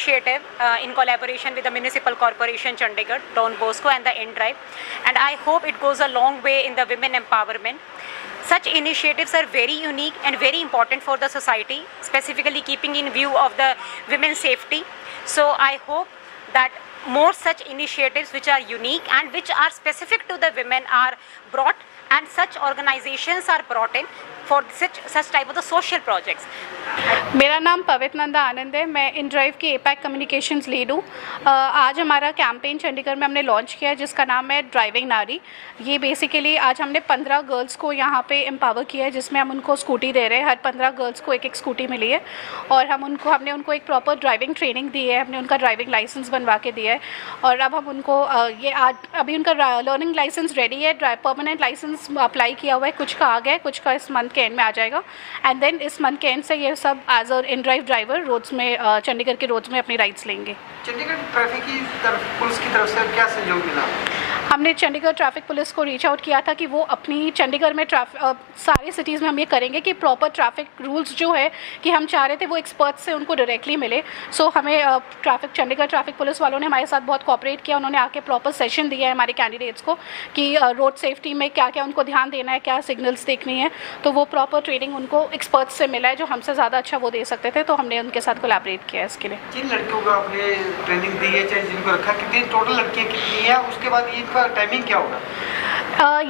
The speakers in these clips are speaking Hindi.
initiative in collaboration with the Municipal Corporation Chandigarh, Don Bosco and the N-Drive, and I hope it goes a long way in the women empowerment. Such initiatives are very unique and very important for the society, specifically keeping in view of the women's safety. So I hope that more such initiatives which are unique and which are specific to the women are brought, and such organizations are brought in for such type of the social projects. मेरा नाम पवित्र नंदा आनंद है। मैं N-Drive की एपैक कम्युनिकेशंस लीड हूँ। आज हमारा कैंपेन चंडीगढ़ में हमने लॉन्च किया है जिसका नाम है ड्राइविंग नारी। ये बेसिकली आज हमने 15 गर्ल्स को यहाँ पे एम्पावर किया है, जिसमें हम उनको स्कूटी दे रहे हैं। हर 15 गर्ल्स को एक स्कूटी मिली है और हमने उनको एक प्रॉपर ड्राइविंग ट्रेनिंग दी है। हमने उनका ड्राइविंग लाइसेंस बनवा के दिया है और अब हम उनको अभी उनका लर्निंग लाइसेंस रेडी है। परमानेंट लाइसेंस अप्लाई किया हुआ है, कुछ का आ गया है, कुछ का इस मंथ के एंड में आ जाएगा। एंड देन इस मंथ के एंड से ये सब as a N-Drive driver roads में चंडीगढ़ के रोड्स में अपनी राइड्स लेंगे। चंडीगढ़ ट्रैफिक की पुलिस की तरफ से क्या सहयोग मिला? हमने चंडीगढ़ ट्रैफिक पुलिस को रीच आउट किया था कि वो अपनी चंडीगढ़ में सारे सिटीज़ में हम ये करेंगे कि प्रॉपर ट्रैफिक रूल्स जो है कि हम चाह रहे थे वो एक्सपर्ट्स से उनको डायरेक्टली मिले। सो हमें चंडीगढ़ ट्रैफिक पुलिस वालों ने हमारे साथ बहुत कोऑपरेट किया। उन्होंने आके प्रॉपर सेशन दिया है हमारे कैंडिडेट्स को कि रोड सेफ्टी में क्या क्या उनको ध्यान देना है, क्या सिग्नल्स देखनी है। तो वो प्रॉपर ट्रेनिंग उनको एक्सपर्ट्स से मिला है जो हमसे ज़्यादा अच्छा वो दे सकते थे। तो हमने उनके साथ कोलैबोरेट किया है इसके लिए। जिन लड़कियों को आपने ट्रेनिंग दी है, चाहे जिनको रखा, कितनी टोटल लड़कियाँ कितनी है, उसके बाद इनका टाइमिंग क्या होगा?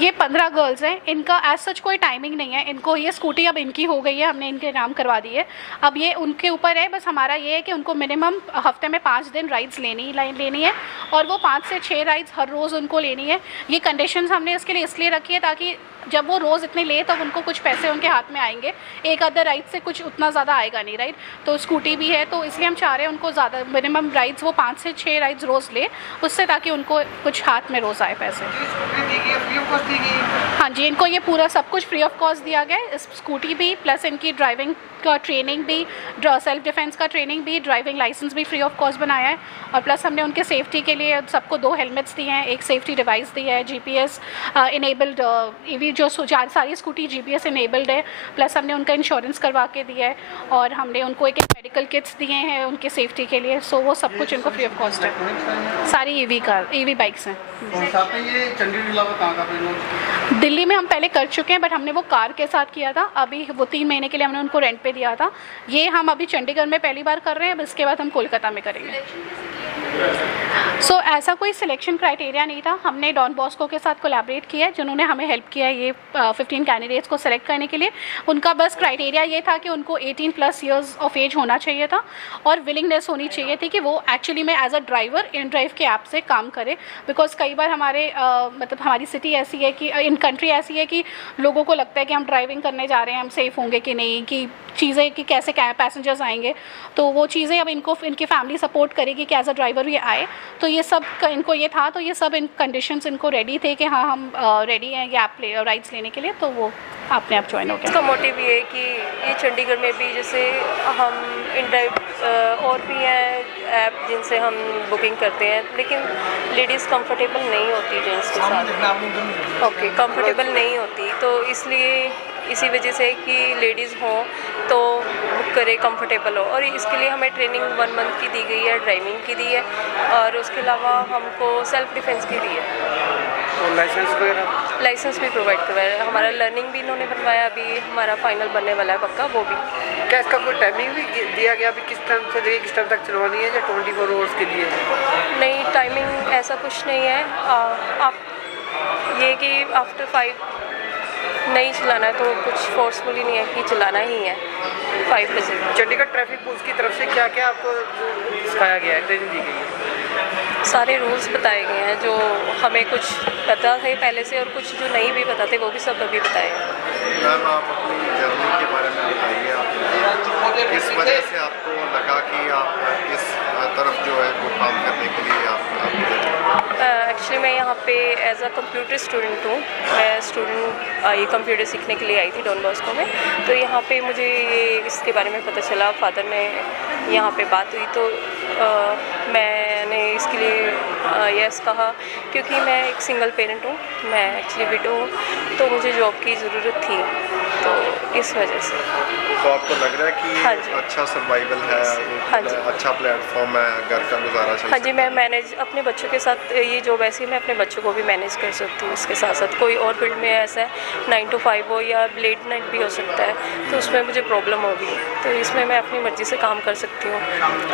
ये 15 गर्ल्स हैं। इनका एज सच कोई टाइमिंग नहीं है। इनको ये स्कूटी अब इनकी हो गई है, हमने इनके नाम करवा दी है। अब ये उनके ऊपर है, बस हमारा ये है कि उनको मिनिमम हफ्ते में 5 दिन राइड्स लेनी है और वो 5 से 6 राइड्स हर रोज़ उनको लेनी है। ये कंडीशंस हमने इसके लिए इसलिए रखी है ताकि जब वो रोज़ इतने ले तब उनको कुछ पैसे उनके हाथ में आएंगे। एक आधा राइड से कुछ उतना ज़्यादा आएगा नहीं, राइट। तो स्कूटी भी है तो इसलिए हम चाह रहे हैं उनको ज़्यादा मिनिमम राइड्स वो 5 से 6 राइड्स रोज़ ले, उससे ताकि उनको कुछ हाथ में रोज़ आए पैसे। हाँ जी, इनको ये पूरा सब कुछ फ्री ऑफ कॉस्ट दिया गया है। स्कूटी भी प्लस इनकी ड्राइविंग का ट्रेनिंग भी, सेल्फ डिफेंस का ट्रेनिंग भी, ड्राइविंग लाइसेंस भी फ्री ऑफ कॉस्ट बनाया है। और प्लस हमने उनके सेफ्टी के लिए सबको 2 हेलमेट्स दिए हैं, एक सेफ्टी डिवाइस दिया है, GPS इनेबल्ड EV जो सारी स्कूटी GPS इनेबल्ड है। प्लस हमने उनका इंश्योरेंस करवा के दिया है और हमने उनको एक मेडिकल किट्स दिए हैं उनके सेफ्टी के लिए। सो वो सब कुछ इनको फ्री ऑफ कॉस्ट है। सारी EV बाइक्स हैं। ये चंडीगढ़ दिल्ली में हम पहले कर चुके हैं, बट हमने वो कार के साथ किया था। अभी वो 3 महीने के लिए हमने उनको रेंट पे दिया था। ये हम अभी चंडीगढ़ में पहली बार कर रहे हैं, अब इसके बाद हम कोलकाता में करेंगे। ऐसा कोई सिलेक्शन क्राइटेरिया नहीं था। हमने डॉन बॉस्को के साथ कोलैबोरेट किया है जिन्होंने हमें हेल्प किया है ये 15 कैंडिडेट्स को सेलेक्ट करने के लिए। उनका बस क्राइटेरिया ये था कि उनको 18+ ईयर्स ऑफ एज होना चाहिए था और विलिंगनेस होनी चाहिए थी कि वो एक्चुअली में एज अ ड्राइवर N-Drive के ऐप से काम करे। बिकॉज कई बार हमारी सिटी ऐसी है कि इन कंट्री ऐसी है कि लोगों को लगता है कि हम ड्राइविंग करने जा रहे हैं, हम सेफ़ होंगे कि नहीं, कि चीज़ें कि कैसे पैसेंजर्स आएंगे। तो वो चीज़ें अब इनकी फैमिली सपोर्ट करेगी कि एज अ ड्राइवर ये आए। तो ये सब इनको ये था, तो ये सब इन कंडीशंस इनको रेडी थे कि हाँ हम रेडी हैं ये ऐप राइड्स लेने के लिए। तो वो अपने आप ज्वाइन हो गया। इसका मोटिव ये है कि ये चंडीगढ़ में भी जैसे हम N-Drive और भी हैं ऐप जिनसे हम बुकिंग करते हैं, लेकिन लेडीज़ कंफर्टेबल नहीं होती जेंट्स के साथ। ओके, कंफर्टेबल नहीं होती, तो इसलिए इसी वजह से कि लेडीज़ हों तो बुक करे, कंफर्टेबल हो। और इसके लिए हमें ट्रेनिंग 1 मंथ की दी गई है, ड्राइविंग की दी है और उसके अलावा हमको सेल्फ डिफेंस की दी है। और लाइसेंस भी प्रोवाइड करवाया है। हमारा लर्निंग भी इन्होंने बनवाया, अभी हमारा फाइनल बनने वाला है पक्का वो भी। क्या इसका कोई टाइमिंग भी दिया गया अभी किस टाइम से लेकर किस टाइम तक चलवानी है या 24 आवर्स के लिए? नहीं, टाइमिंग ऐसा कुछ नहीं है। आप ये कि आफ्टर 5 नहीं चलाना है तो कुछ फोर्सफुली नहीं है कि चलाना ही है 5 बजे। चंडीगढ़ ट्रैफिक पुलिस की तरफ से क्या क्या आपको सिखाया गया है, ट्रेनिंग दी गई है? सारे रूल्स बताए गए हैं जो हमें कुछ पता थे पहले से और कुछ जो नहीं भी पता थे वो भी सब अभी बताए हैं। मैम, आप अपनी जर्नी के बारे में बताइए। आप किस वजह से आपको लगा कि आप इस तरफ जो है वो काम करने के लिए आप एक्चुअली मैं यहाँ पे एज अ कंप्यूटर स्टूडेंट हूँ। मैं ये कंप्यूटर सीखने के लिए आई थी डॉन बॉस्को में। तो यहाँ पे मुझे ये इसके बारे में पता चला, फादर ने यहाँ पे बात हुई तो मैंने इसके लिए यस कहा, क्योंकि मैं एक सिंगल पेरेंट हूँ, मैं एक्चुअली विडो हूँ, तो मुझे जॉब की ज़रूरत थी, तो इस वजह से। तो आपको लग रहा है कि हाँ जी। अच्छा सर्वाइवल है, हाँ जी। अच्छा प्लेटफॉर्म है, घर का गुजारा चल हाँ जी, सकता मैं है? मैनेज अपने बच्चों के साथ, ये जॉब ऐसी है मैं अपने बच्चों को भी मैनेज कर सकती हूँ। इसके साथ साथ कोई और फील्ड में ऐसा है 9 to 5 हो या लेट नाइट भी हो सकता है, तो उसमें मुझे प्रॉब्लम होगी, तो इसमें मैं अपनी मर्ज़ी से काम कर सकती हूँ।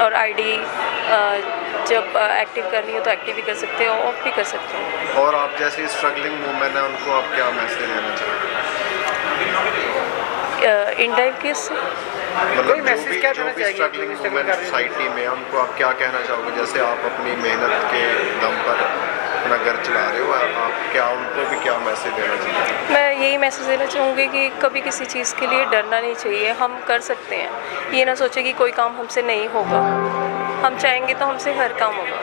और आईडी जब एक्टिव करनी हो तो एक्टिव भी कर सकते हो, ऑफ भी कर सकते हो। और आप जैसे स्ट्रगलिंग वूमेन है, उनको आप क्या मैसेज देना चाहेंगे? इन ड्राइव केस से मतलब मैसेज क्या जो देना भी चाहिए स्ट्रगलिंग जो वूमेन struggle कर रही हैं? सोसाइटी में है, उनको आप क्या कहना चाहोगे? जैसे आप अपनी मेहनत के दम पर अपना घर चला रहे हो, आप क्या उनको भी क्या मैसेज देना चाहिए? मैं यही मैसेज देना चाहूँगी कि कभी किसी चीज़ के लिए डरना नहीं चाहिए, हम कर सकते हैं। ये ना सोचे कि कोई काम हमसे नहीं होगा, हम चाहेंगे तो हमसे हर काम होगा।